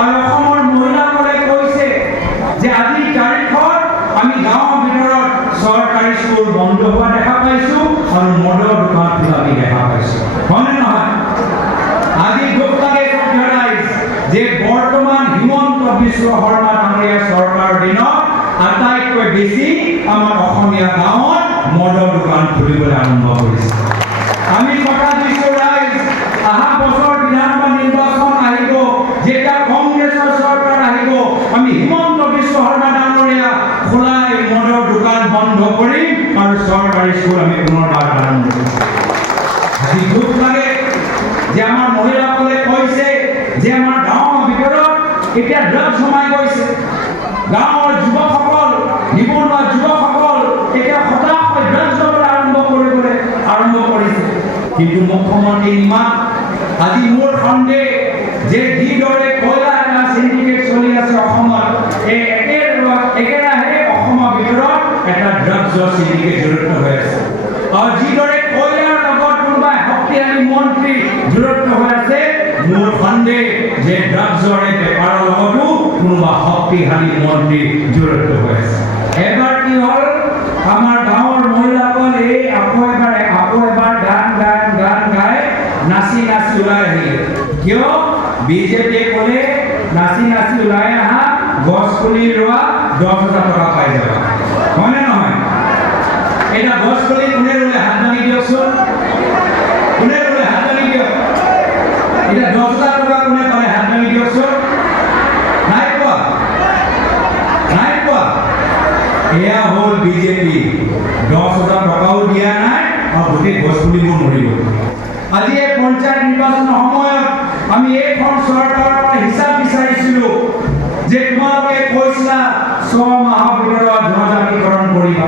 আৰু অসমৰ মহিলাসকলে কৈছে যে আজিৰ তাৰিখত আমি গাঁৱৰ ভিতৰত চৰকাৰী স্কুল বন্ধ হোৱা দেখা পাইছো আৰু মদৰ দোকান খোলা আমি দেখা পাইছো, হয়নে নহয়? আজি দুখ লাগে যে বৰ্তমান হিমন্ত বিশ্ব শৰ্মা ডাঙৰীয়া চৰকাৰৰ দিনত আটাইতকৈ বেছি আমাৰ অসমীয়া গাঁৱত মদৰ দোকান খুলিবলৈ আৰম্ভ কৰিছে। আমি কথা দিছো ৰাইজ, অহা বছৰ বিধানসভা নিৰ্বাচন আহিব, যেতিয়া কংগ্ৰেছৰ চৰকাৰ আহিব, আমি হিমন্ত বিশ্ব শৰ্মা ডাঙৰীয়া খোলাই মদৰ দোকান বন্ধ কৰিম আৰু চৰকাৰী স্কুল আমি পুনৰবাৰ আৰম্ভ কৰিম। আজি দুখ লাগে যে আমাৰ মহিলাসকলে কৈছে যে আমাৰ গাঁৱৰ ভিতৰত এতিয়া ড্ৰাগছ সোমাই গৈছে। গাঁৱৰ যুৱকসকল, নিবনুৱা যুৱকসকল এতিয়া হতাশ হৈ ড্ৰাগছ ল'বলৈ আৰম্ভ কৰিছে। কিন্তু মুখ্যমন্ত্ৰী ইমান আজি মোৰ সন্দেহ যে যিদৰে কয়লা এটা চিণ্ডিকেট চলি আছে অসমত, এই একেৰাহে অসমৰ ভিতৰত এটা ড্ৰাগছৰ চিণ্ডিকেট জড়িত হৈ আছে। আৰু যিদৰে কয়লাৰ লগত কোনোবাই শক্তিশালী মন্ত্ৰী জড়িত হৈ আছে, মোৰ সন্দেহ যে ড্ৰাগছৰ এই বেপাৰৰ লগতো কোনোবা শক্তিশালী মন্ত্ৰী জড়িত হৈ আছে। এবাৰ কি হ'ল, আমাৰ গাঁৱৰ মহিলাসকল এই আকৌ এবাৰ গান গাই নাচি ওলাই আহিলে। কিয়? বিজেপিয়ে ক'লে নাচি ওলাই অহা গছ পুলি ৰোৱা 10,000 টকা পাই যাবা, হয়নে নহয়? এটা গছ পুলি কোনে ৰুলে হাত দাঙি দিয়কচোন, কোনে ৰুলে হাত দাঙি দিয়ক। এটা 10,000 টকা কোনে পালে হাত দাঙি দিয়কচোন। নাই পোৱা। এয়া হ'ল বিজেপি, 10,000 টকাও দিয়া নাই আৰু গোটেই গছ পুলিবোৰ মৰিব। আজি এই পঞ্চায়ত নিৰ্বাচনৰ সময়ত আমি এইখন চৰকাৰৰ পৰা হিচাপ বিচাৰিছিলো যে তোমালোকে কৈছিলা 6 মাহৰ ভিতৰত জনজাতিকৰণ কৰিবা,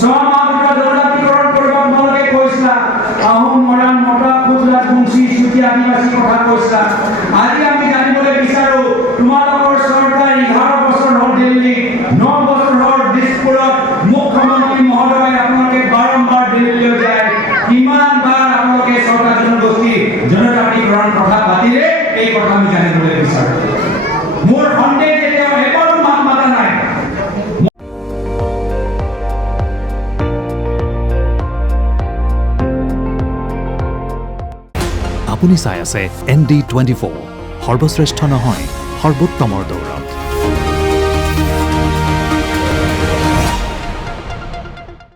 6 মাহৰ ভিতৰত জনজাতিকৰণ কৰিবা তোমালোকে কৈছিলা। আহোম, মৰাণ, মটক, গুজৰাট, বংশী, চুতীয়া, আদিবাসী কথা কৈছিলা। আজি আমি জানিবলৈ বিচাৰো তোমালোকৰ চৰকাৰ 11 বছৰ হ'ল দিল্লীত, 9 বছৰ হ'ল দিছপুৰত, মুখ্যমন্ত্ৰী মহোদয় আপোনালোকে বাৰম্বাৰ দিল্লীলৈ যায়, কিমান বাৰ আপোনালোকে চৰকাৰ জনগোষ্ঠী জনজাতিকৰণ কথা পাতিলে, এই কথা আমি জানিবলৈ বিচাৰো। মোৰ সন্দেহ যে তেওঁ এবাৰো মাত মাতা নাই। আপুনি চাই আছে ND24, সৰ্বশ্ৰেষ্ঠ নহয় সৰ্বোত্তমৰ দৌৰ।